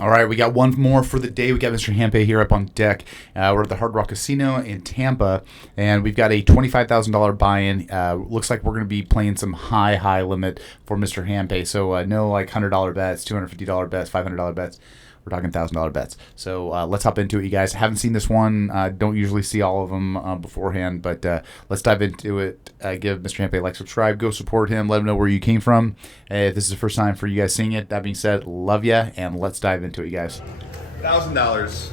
All right, we got one more for the day. We got Mr. Hampe here up on deck. We're at the Hard Rock Casino in Tampa, and we've got a $25,000 buy-in. Looks like we're going to be playing some high limit for Mr. Hampe. So no like $100 bets, $250 bets, $500 bets. We're talking $1,000 bets. So let's hop into it, you guys. Haven't seen this one. Don't usually see all of them beforehand, but let's dive into it. Give Mr. Hampe a like, subscribe, go support him. Let him know where you came from. If this is the first time for you guys seeing it, that being said, love ya, and let's dive into it, you guys. $1,000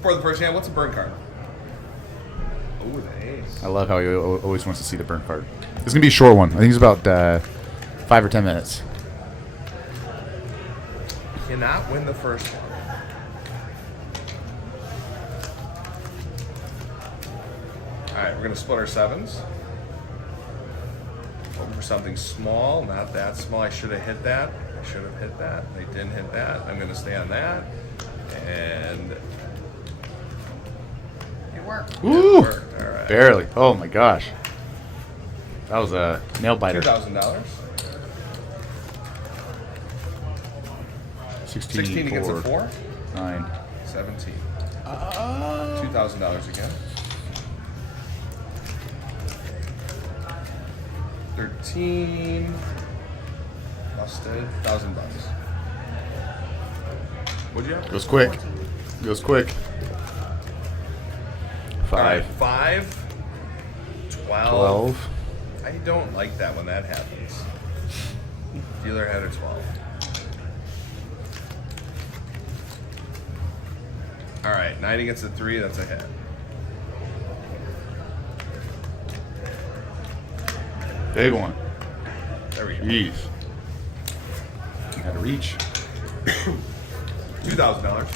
for the first hand. What's a burn card? Oh, the ace. I love how he always wants to see the burn card. It's gonna be a short one. I think it's about 5 or 10 minutes. Cannot win the first one. Alright, we're going to split our sevens. Hoping for something small, not that small. I should have hit that. I should have hit that. They didn't hit that. I'm going to stay on that. And It worked. Ooh, it worked. All right. barely. Oh my gosh, that was a nail biter. $2,000. 16 against a 4. 9. 17. $2,000 again. 13. Busted. $1,000. What'd you have? Goes quick. Goes quick. 5. 5. 12. 12. I don't like that when that happens. Dealer had a 12. All right, 9 against a 3. That's a hit. Big one. There we go. Jeez. Got to reach. $2,000.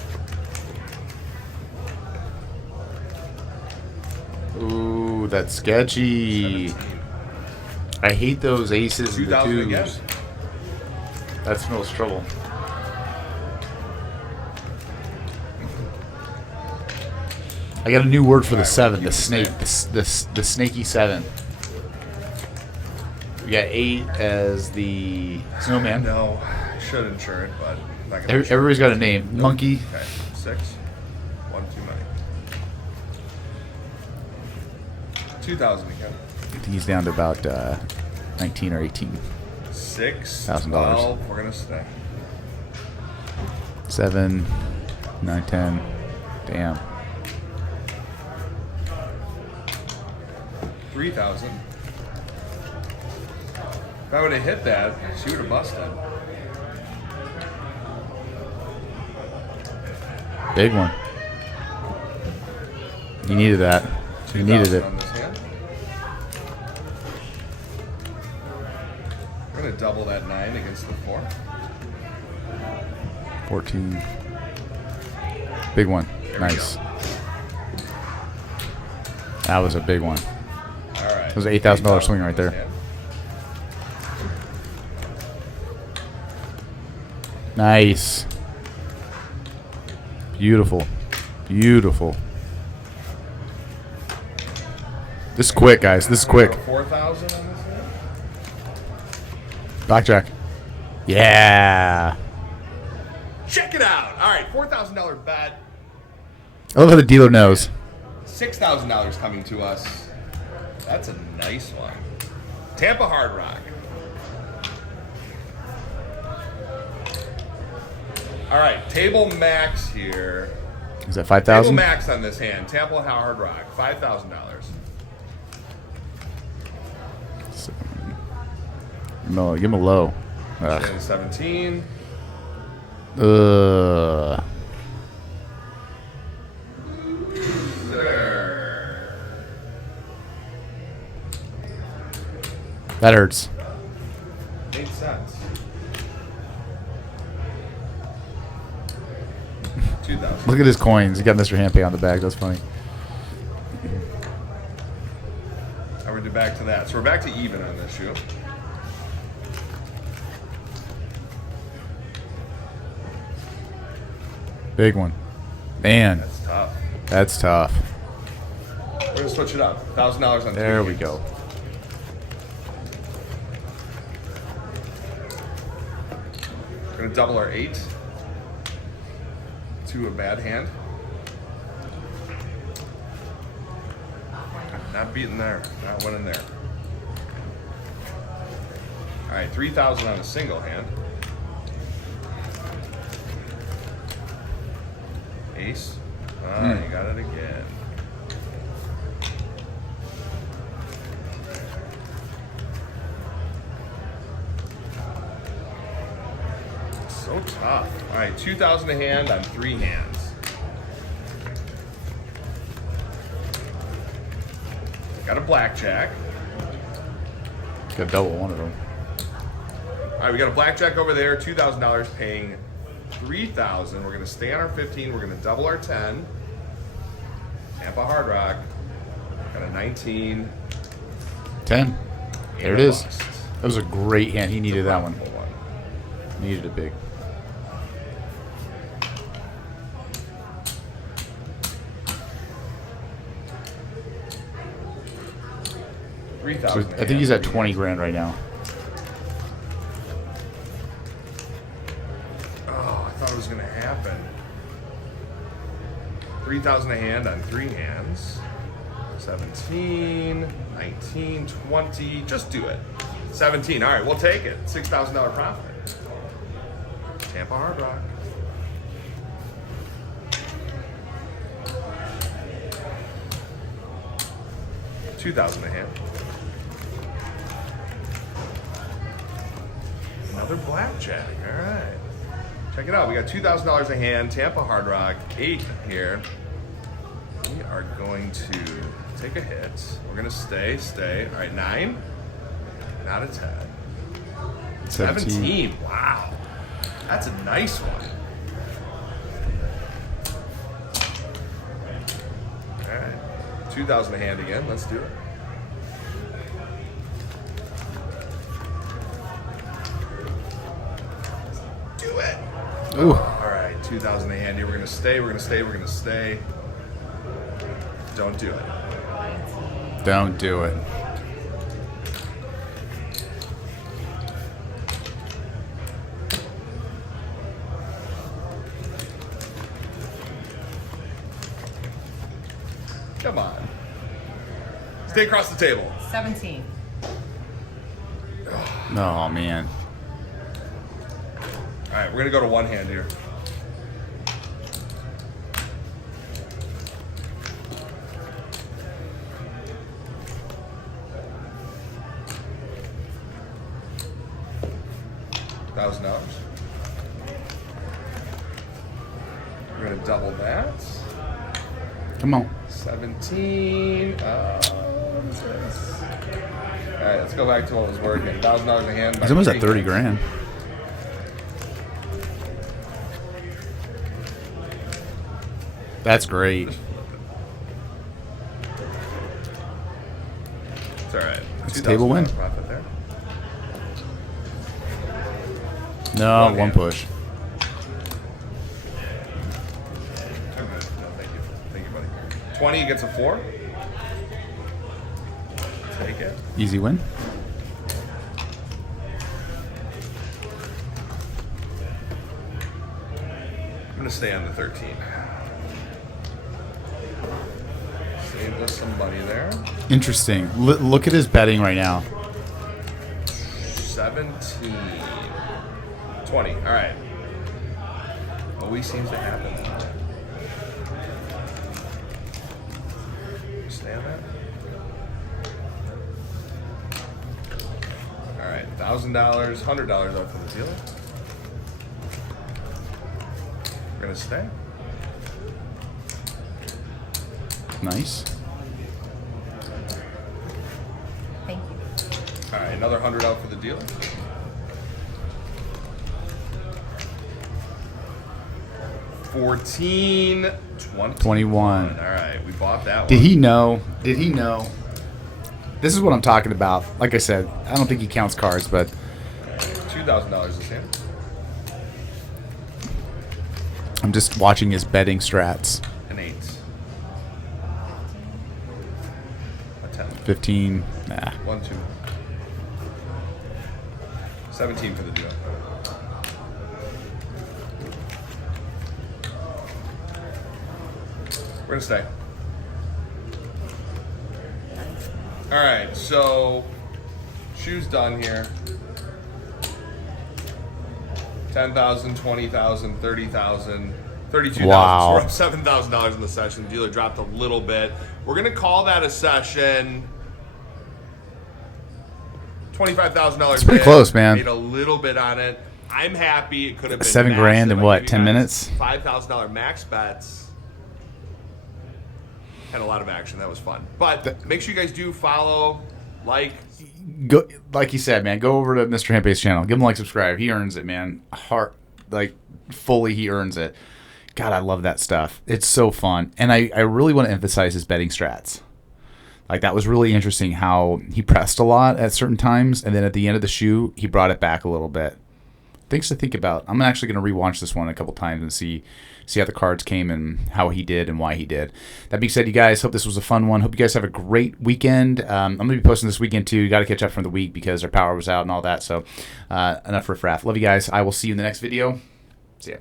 Ooh, that's sketchy. 17. I hate those aces and the 2,000 twos. again. That smells trouble. I got a new word for the 7, the snake, the snaky 7. We got 8 as the snowman. No, I should insure it, but I'm not gonna. Everybody's got a name. Nope. Monkey. Okay, 6. 1 too many. 2,000 again. I think he's down to about 19 or 18. $6,000. $12. We're gonna stay. 7, 9, 10. Damn. 3,000. If I would have hit that, she would have busted. Big one. You needed that. You needed 2,000 it. on this hand. We're gonna double that 9 against the 4. 14. Big one. Nice. That was a big one. All right. That was an $8,000 swing right there. Hand. Nice. Beautiful. Beautiful. This is quick, guys. This is quick. 4,000 on this hand. Blackjack. Yeah. Check it out. All right, $4,000 bet. I love how the dealer knows. $6,000 coming to us. That's a nice one. Tampa Hard Rock. All right, table max here. Is that Table 5,000? max on this hand. Tampa Hard Rock, $5,000. No, give him a low. Ugh. And 17. Ugh. That hurts. 8 cents. 2,000. Look at his coins. He got Mr. Hampe on the back. That's funny. And we're back to that. So we're back to even on this shoe. Big one. Man, That's tough. that's tough. We're gonna switch it up. $1,000 on. There 3 we go. We're gonna double our 8. to a bad hand. Not beating there. Not winning there. All right, 3,000 on a single hand. Ace. You got it again. So tough. All right, 2,000 a hand on 3 hands. Got a blackjack. Got double one of them. All right, we got a blackjack over there. $2,000 paying 3,000. We're gonna stay on our 15. We're gonna double our 10. Tampa Hard Rock. Got a 19. 10. There it is. That was a great hand. He needed that one. Profitable one. Needed it big. So 3,000. I think he's at 20 grand right now. Oh, I thought it was gonna happen. 3,000 a hand on 3 hands. 17, 19, 20. Just do it. 17. All right, we'll take it. $6,000 profit. Tampa Hard Rock. $2,000 a hand. Another blackjack. All right. Check it out. We got $2,000 a hand. Tampa Hard Rock. 8 here. We are going to take a hit. We're going to stay. All right, 9. Not a 10. 17. Wow. That's a nice one. All right. 2,000 a hand again. Let's do it. Do it. Ooh. All right. 2,000 a hand here. We're going to stay. Don't do it. Don't do it. Come on. Stay across the table. 17. Oh, man. All right, we're gonna go to one hand here. $1,000. We're gonna double that. Come on. 17. What is this? All right, let's go back to what was working. $1,000 a hand. He's almost at 30 grand. That's great. It's all right. That's a table win. Profit there. No, One one hand. push. I'm good. No, thank you. Thank you, buddy. 20 gets a 4. Take it. Easy win. I'm gonna stay on the 13. Save us some money there. Interesting. Look at his betting right now. 17. 20. All right. Always seems to happen. Stay on that. All right. $1,000, $100 out for the dealer. We're gonna stay. Nice. Thank you. All right. Another 100 out for the dealer. 14, 21. All right, we bought that one. Did he know? Did he know? This is what I'm talking about. Like I said, I don't think he counts cards, but $2,000 this hand. I'm just watching his betting strats. An 8. A 10. 15. Nah. 1, 2. 17 for the deal. We're gonna stay. All right, so shoes done here. 10,000, 20,000, 30,000, 32,000. Wow. So we're up $7,000 in the session. The dealer dropped a little bit. We're gonna call that a session. $25,000. It's pretty close, man. Made a little bit on it. I'm happy. It could have been $7 grand in massive. I what, gave you 10 guys minutes? $5,000 max bets. Had a lot of action. That was fun. But make sure you guys do follow, like. Go, like he said, man, go over to Mr. Hempe's channel. Give him a like, subscribe. He earns it, man. Fully he earns it. God, I love that stuff. It's so fun. And I really want to emphasize his betting strats. Like, that was really interesting how he pressed a lot at certain times, and then at the end of the shoe, he brought it back a little bit. Things to think about. I'm actually going to rewatch this one a couple times and see how the cards came and how he did and why he did. That being said, you guys, hope this was a fun one. Hope you guys have a great weekend. I'm going to be posting this weekend too. You got to catch up from the week because our power was out and all that. So enough riffraff. Love you guys. I will see you in the next video. See ya.